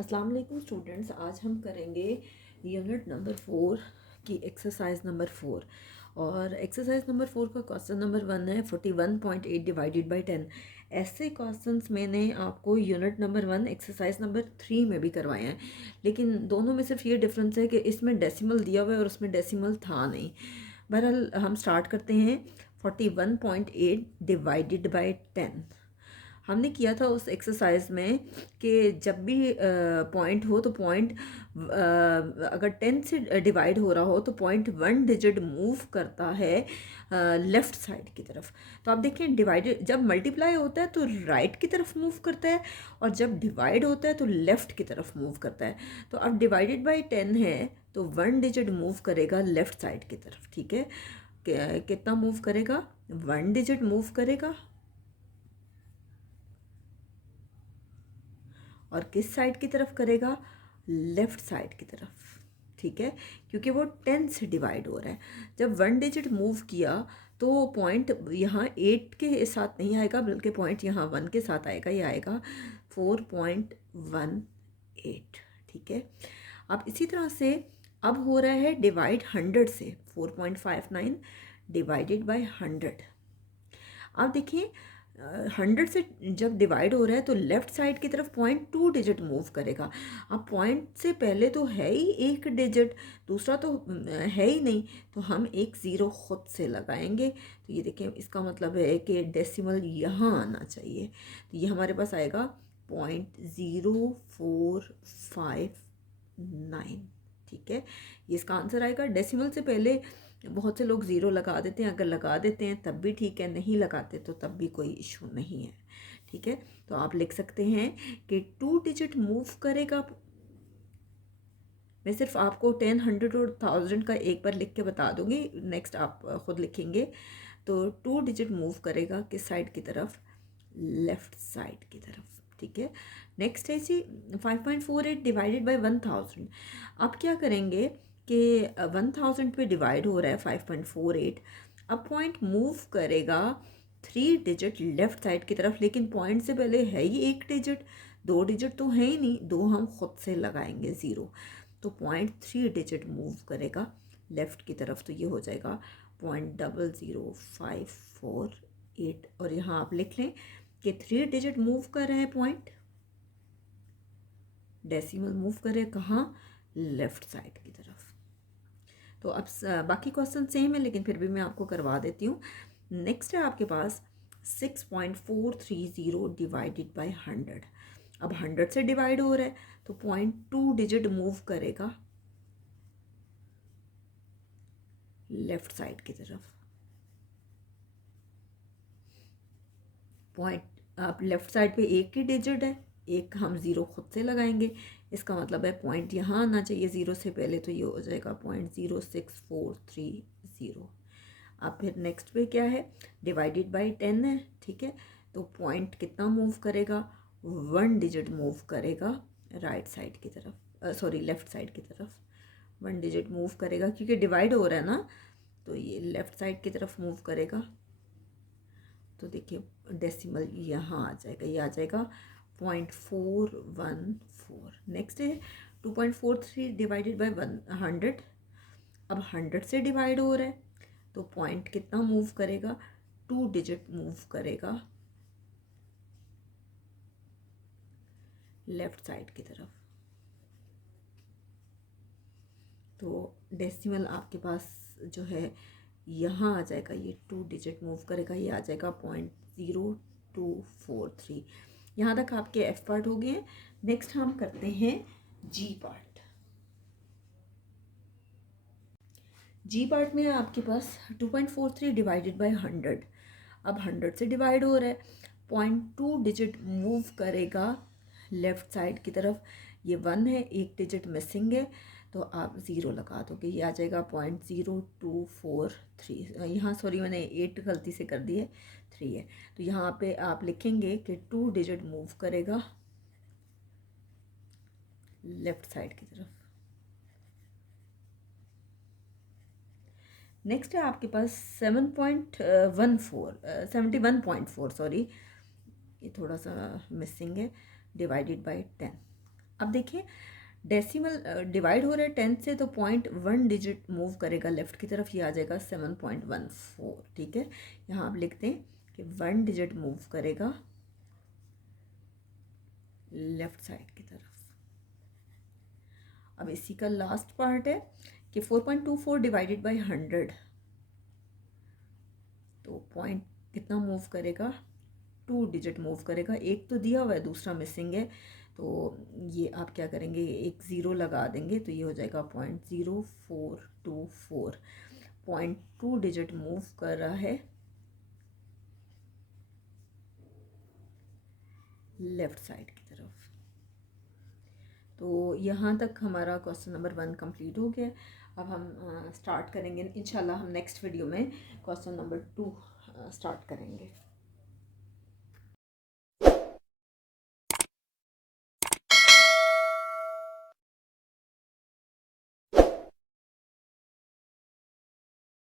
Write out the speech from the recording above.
अस्सलाम वालेकुम स्टूडेंट्स, आज हम करेंगे यूनिट नंबर 4 की एक्सरसाइज नंबर 4। और एक्सरसाइज नंबर 4 का क्वेश्चन नंबर 1 है 41.8 डिवाइडेड बाय 10। ऐसे क्वेश्चंस मैंने आपको यूनिट नंबर 1 एक्सरसाइज नंबर 3 में भी करवाए हैं, लेकिन दोनों में सिर्फ ये डिफरेंस है कि इसमें डेसिमल दिया हुआ है और उसमें डेसिमल था नहीं। बहरहाल हम स्टार्ट करते हैं। 41.8 डिवाइडेड बाय 10 हमने किया था उस एक्सरसाइज में कि जब भी पॉइंट हो तो पॉइंट अगर 10 से डिवाइड हो रहा हो तो पॉइंट 1 डिजिट मूव करता है लेफ़्ट साइड की तरफ। तो आप देखें, डिवाइडेड जब मल्टीप्लाई होता है तो राइट की तरफ मूव करता है, और जब डिवाइड होता है तो लेफ़्ट की तरफ मूव करता है। तो अब डिवाइडेड बाई 10 है तो 1 डिजिट मूव करेगा लेफ़्ट साइड की तरफ। ठीक है, कितना मूव करेगा? 1 डिजिट मूव करेगा। और किस साइड की तरफ करेगा? लेफ़्ट साइड की तरफ। ठीक है, क्योंकि वो 10 से डिवाइड हो रहा है। जब 1 डिजिट मूव किया तो पॉइंट यहाँ 8 के साथ नहीं आएगा, बल्कि पॉइंट यहाँ 1 के साथ आएगा। ये आएगा 4.18। ठीक है, अब इसी तरह से अब हो रहा है डिवाइड 100 से। 4.59 डिवाइडेड बाय 100। अब देखिए, 100 से जब डिवाइड हो रहा है तो लेफ़्ट साइड की तरफ पॉइंट 2 डिजिट मूव करेगा। अब पॉइंट से पहले तो है ही एक डिजिट, दूसरा तो है ही नहीं, तो हम एक ज़ीरो खुद से लगाएंगे। तो ये देखें, इसका मतलब है कि डेसिमल यहाँ आना चाहिए। तो ये हमारे पास आएगा 0.0459। ठीक है, ये इसका आंसर आएगा। डेसिमल से पहले बहुत से लोग ज़ीरो लगा देते हैं, अगर लगा देते हैं तब भी ठीक है, नहीं लगाते तो तब भी कोई इशू नहीं है। ठीक है, तो आप लिख सकते हैं कि 2 डिजिट मूव करेगा। मैं सिर्फ आपको 10, 100 और 1000 का एक बार लिख के बता दूंगी, नेक्स्ट आप खुद लिखेंगे। तो 2 डिजिट मूव करेगा किस साइड की तरफ? लेफ़्ट साइड की तरफ। ठीक है, नेक्स्ट है जी 5.48 डिवाइडेड बाय 1000। अब क्या करेंगे कि 1000 पे डिवाइड हो रहा है 5.48। अब पॉइंट मूव करेगा 3 डिजिट लेफ़्ट साइड की तरफ, लेकिन पॉइंट से पहले है ही एक डिजिट, 2 डिजिट तो है ही नहीं, 2 हम खुद से लगाएंगे ज़ीरो। तो पॉइंट 3 डिजिट मूव करेगा लेफ़्ट की तरफ, तो ये हो जाएगा 0.00548। और यहाँ आप लिख लें कि 3 डिजिट मूव कर रहे हैं पॉइंट, डेसिमल मूव कर रहे हैं कहाँ? लेफ़्ट साइड की तरफ। तो अब बाकी क्वेश्चन सेम है, लेकिन फिर भी मैं आपको करवा देती हूँ। नेक्स्ट है आपके पास 6.430 डिवाइडेड बाय 100। अब 100 से डिवाइड हो रहा है तो पॉइंट 2 डिजिट मूव करेगा लेफ़्ट साइड की तरफ। पॉइंट आप लेफ़्ट साइड पे एक ही डिजिट है, एक हम ज़ीरो खुद से लगाएंगे। इसका मतलब है पॉइंट यहाँ आना चाहिए ज़ीरो से पहले, तो ये हो जाएगा 0.06430। अब फिर नेक्स्ट पे क्या है? डिवाइडेड बाय 10 है। ठीक है, तो पॉइंट कितना मूव करेगा? 1 डिजिट मूव करेगा राइट साइड की तरफ, सॉरी लेफ़्ट साइड की तरफ। 1 डिजिट मूव करेगा क्योंकि डिवाइड हो रहा है ना, तो ये लेफ़्ट साइड की तरफ मूव करेगा। तो देखिए, डेसिमल यहाँ आ जाएगा, ये आ जाएगा 0.414। नेक्स्ट है 2.43 डिवाइडेड बाय 100। अब 100 से डिवाइड हो रहा है तो पॉइंट कितना मूव करेगा? 2 डिजिट मूव करेगा लेफ़्ट साइड की तरफ। तो डेसिमल आपके पास जो है यहाँ आ जाएगा, ये 2 डिजिट मूव करेगा, ये आ जाएगा 0.0243। यहाँ तक आपके एफ पार्ट हो गए हैं। नेक्स्ट हम करते हैं जी पार्ट। जी पार्ट में आपके पास 2.43 डिवाइडेड बाय 100। अब 100 से डिवाइड हो रहा है, 0.2 डिजिट मूव करेगा लेफ़्ट साइड की तरफ। ये 1 है, एक डिजिट मिसिंग है, तो आप ज़ीरो लगा दोगे, ये आ जाएगा 0.0243। यहाँ सॉरी मैंने 8 गलती से कर दी है, 3 है। तो यहाँ पे आप लिखेंगे कि 2 डिजिट मूव करेगा लेफ़्ट साइड की तरफ। नेक्स्ट है आपके पास 71.4 सॉरी, ये थोड़ा सा मिसिंग है, डिवाइडेड बाय 10। अब देखिए डेसिमल डिवाइड हो रहा है 10 से, तो 0.1 डिजिट मूव करेगा लेफ़्ट की तरफ, ये आ जाएगा 7.14। ठीक है, यहाँ आप लिखते हैं कि 1 डिजिट मूव करेगा लेफ़्ट साइड की तरफ। अब इसी का लास्ट पार्ट है कि 4.24 डिवाइडेड बाई 100, तो पॉइंट कितना मूव करेगा, 2 डिजिट मूव करेगा। एक तो दिया हुआ है, दूसरा मिसिंग है, तो ये आप क्या करेंगे, एक ज़ीरो लगा देंगे, तो ये हो जाएगा 0.0424। 0.2 डिजिट मूव कर रहा है लेफ़्ट साइड की तरफ। तो यहाँ तक हमारा क्वेश्चन नंबर 1 कंप्लीट हो गया। अब हम स्टार्ट करेंगे इंशाल्लाह, हम नेक्स्ट वीडियो में क्वेश्चन नंबर 2 स्टार्ट करेंगे।